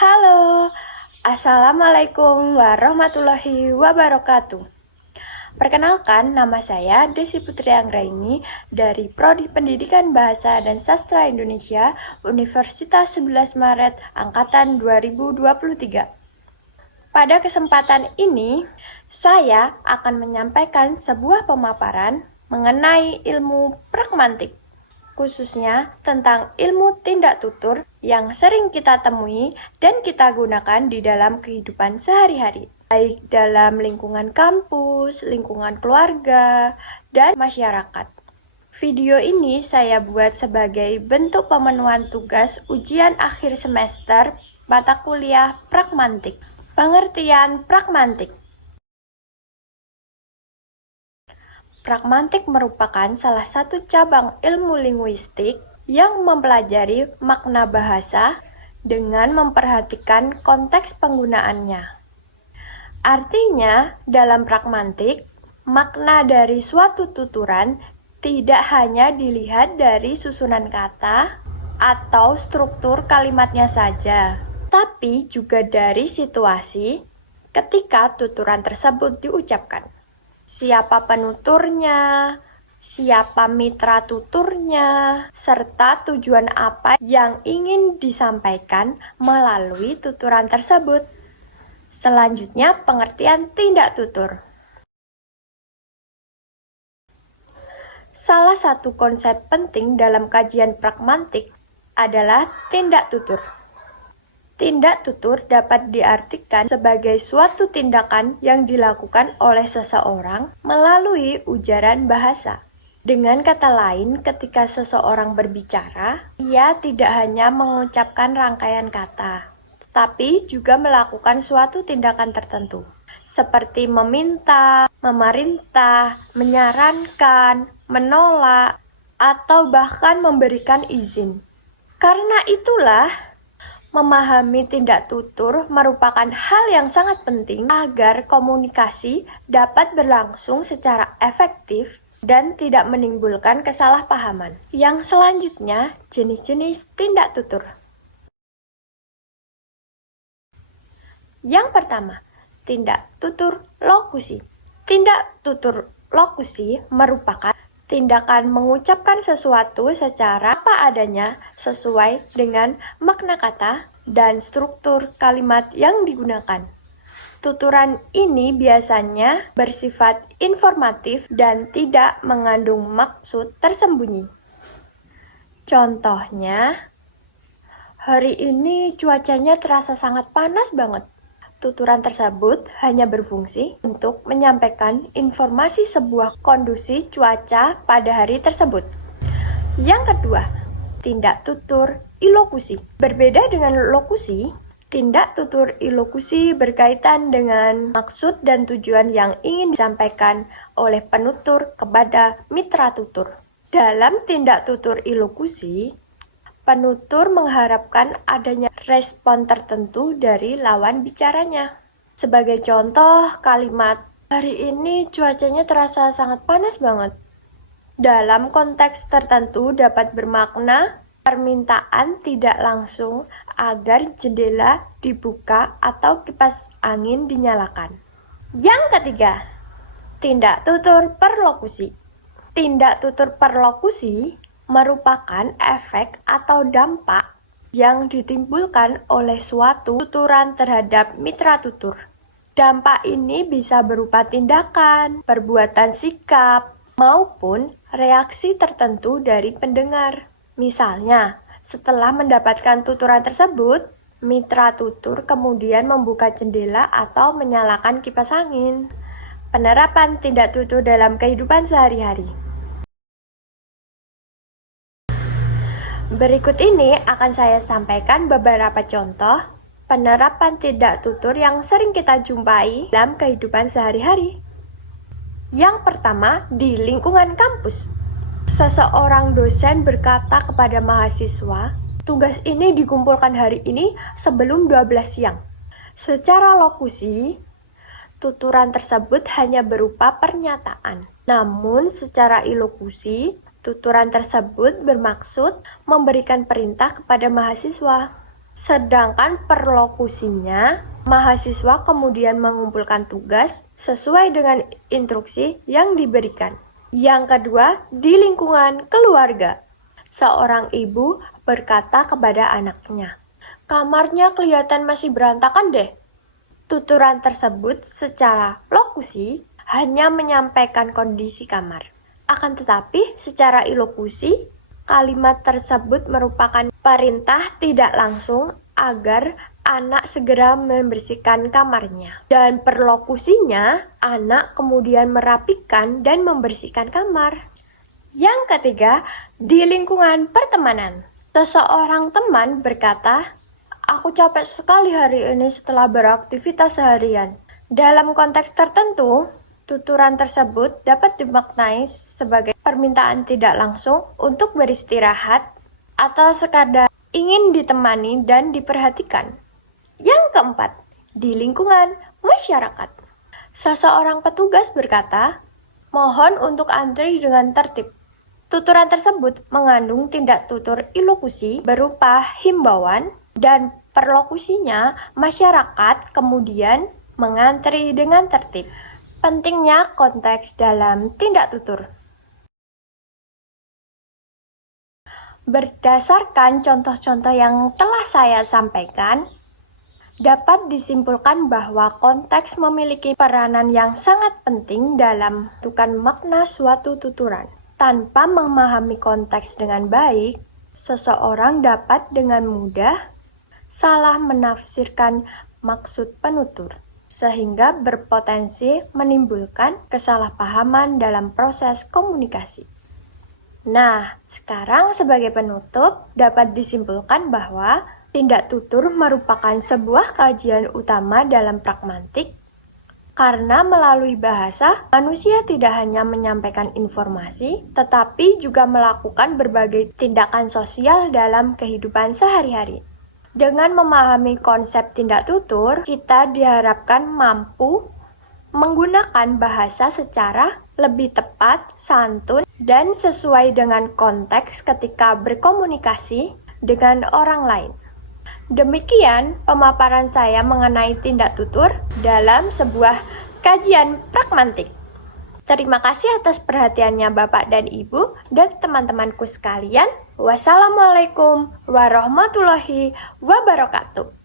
Halo, Assalamualaikum warahmatullahi wabarakatuh. Perkenalkan, nama saya Desi Putri Anggraini dari Prodi Pendidikan Bahasa dan Sastra Indonesia, Universitas 11 Maret, Angkatan 2023. Pada kesempatan ini, saya akan menyampaikan sebuah pemaparan mengenai ilmu pragmatik, khususnya tentang ilmu tindak tutur yang sering kita temui dan kita gunakan di dalam kehidupan sehari-hari, baik dalam lingkungan kampus, lingkungan keluarga, dan masyarakat. Video ini saya buat sebagai bentuk pemenuhan tugas ujian akhir semester mata kuliah pragmatik. Pengertian pragmatik. Pragmatik merupakan salah satu cabang ilmu linguistik yang mempelajari makna bahasa dengan memperhatikan konteks penggunaannya. Artinya, dalam pragmatik, makna dari suatu tuturan tidak hanya dilihat dari susunan kata atau struktur kalimatnya saja, tapi juga dari situasi ketika tuturan tersebut diucapkan. Siapa penuturnya, siapa mitra tuturnya, serta tujuan apa yang ingin disampaikan melalui tuturan tersebut. Selanjutnya, pengertian tindak tutur. Salah satu konsep penting dalam kajian pragmatik adalah tindak tutur. Tindak tutur dapat diartikan sebagai suatu tindakan yang dilakukan oleh seseorang melalui ujaran bahasa. Dengan kata lain, ketika seseorang berbicara, ia tidak hanya mengucapkan rangkaian kata, tetapi juga melakukan suatu tindakan tertentu, seperti meminta, memerintah, menyarankan, menolak, atau bahkan memberikan izin. Karena itulah, memahami tindak tutur merupakan hal yang sangat penting agar komunikasi dapat berlangsung secara efektif dan tidak menimbulkan kesalahpahaman. Yang selanjutnya, jenis-jenis tindak tutur. Yang pertama, tindak tutur lokusi. Tindak tutur lokusi merupakan tindakan mengucapkan sesuatu secara apa adanya sesuai dengan makna kata dan struktur kalimat yang digunakan. Tuturan ini biasanya bersifat informatif dan tidak mengandung maksud tersembunyi. Contohnya, hari ini cuacanya terasa sangat panas banget. Tuturan tersebut hanya berfungsi untuk menyampaikan informasi sebuah kondisi cuaca pada hari tersebut. Yang kedua, tindak tutur ilokusi. Berbeda dengan lokusi, tindak tutur ilokusi berkaitan dengan maksud dan tujuan yang ingin disampaikan oleh penutur kepada mitra tutur. Dalam tindak tutur ilokusi, penutur mengharapkan adanya respon tertentu dari lawan bicaranya. Sebagai contoh, kalimat, hari ini cuacanya terasa sangat panas banget. Dalam konteks tertentu dapat bermakna permintaan tidak langsung agar jendela dibuka atau kipas angin dinyalakan. Yang ketiga, tindak tutur perlokusi. Tindak tutur perlokusi merupakan efek atau dampak yang ditimbulkan oleh suatu tuturan terhadap mitra tutur. Dampak ini bisa berupa tindakan, perbuatan sikap, maupun reaksi tertentu dari pendengar. Misalnya, setelah mendapatkan tuturan tersebut, mitra tutur kemudian membuka jendela atau menyalakan kipas angin. Penerapan tindak tutur dalam kehidupan sehari-hari. Berikut ini akan saya sampaikan beberapa contoh penerapan tindak tutur yang sering kita jumpai dalam kehidupan sehari-hari. Yang pertama, di lingkungan kampus. Seseorang dosen berkata kepada mahasiswa, tugas ini dikumpulkan hari ini sebelum 12 siang. Secara lokusi, tuturan tersebut hanya berupa pernyataan. Namun secara ilokusi, tuturan tersebut bermaksud memberikan perintah kepada mahasiswa. Sedangkan perlokusinya, mahasiswa kemudian mengumpulkan tugas sesuai dengan instruksi yang diberikan. Yang kedua, di lingkungan keluarga. Seorang ibu berkata kepada anaknya, "Kamarnya kelihatan masih berantakan deh." Tuturan tersebut secara lokusi hanya menyampaikan kondisi kamar. Akan tetapi, secara ilokusi, kalimat tersebut merupakan perintah tidak langsung agar anak segera membersihkan kamarnya. Dan perlokusinya, anak kemudian merapikan dan membersihkan kamar. Yang ketiga, di lingkungan pertemanan. Seseorang teman berkata, "Aku capek sekali hari ini setelah beraktivitas seharian." Dalam konteks tertentu, tuturan tersebut dapat dimaknai sebagai permintaan tidak langsung untuk beristirahat atau sekadar ingin ditemani dan diperhatikan. Yang keempat, di lingkungan masyarakat. Seseorang petugas berkata, "Mohon untuk antri dengan tertib." Tuturan tersebut mengandung tindak tutur ilokusi berupa himbauan dan perlokusinya masyarakat kemudian mengantri dengan tertib. Pentingnya konteks dalam tindak tutur. Berdasarkan contoh-contoh yang telah saya sampaikan, dapat disimpulkan bahwa konteks memiliki peranan yang sangat penting dalam menentukan makna suatu tuturan. Tanpa memahami konteks dengan baik, seseorang dapat dengan mudah salah menafsirkan maksud penutur, sehingga berpotensi menimbulkan kesalahpahaman dalam proses komunikasi. Nah, sekarang sebagai penutup dapat disimpulkan bahwa tindak tutur merupakan sebuah kajian utama dalam pragmatik, karena melalui bahasa, manusia tidak hanya menyampaikan informasi, tetapi juga melakukan berbagai tindakan sosial dalam kehidupan sehari-hari. Dengan memahami konsep tindak tutur, kita diharapkan mampu menggunakan bahasa secara lebih tepat, santun, dan sesuai dengan konteks ketika berkomunikasi dengan orang lain. Demikian pemaparan saya mengenai tindak tutur dalam sebuah kajian pragmatik. Terima kasih atas perhatiannya Bapak dan Ibu dan teman-temanku sekalian. Wassalamualaikum warahmatullahi wabarakatuh.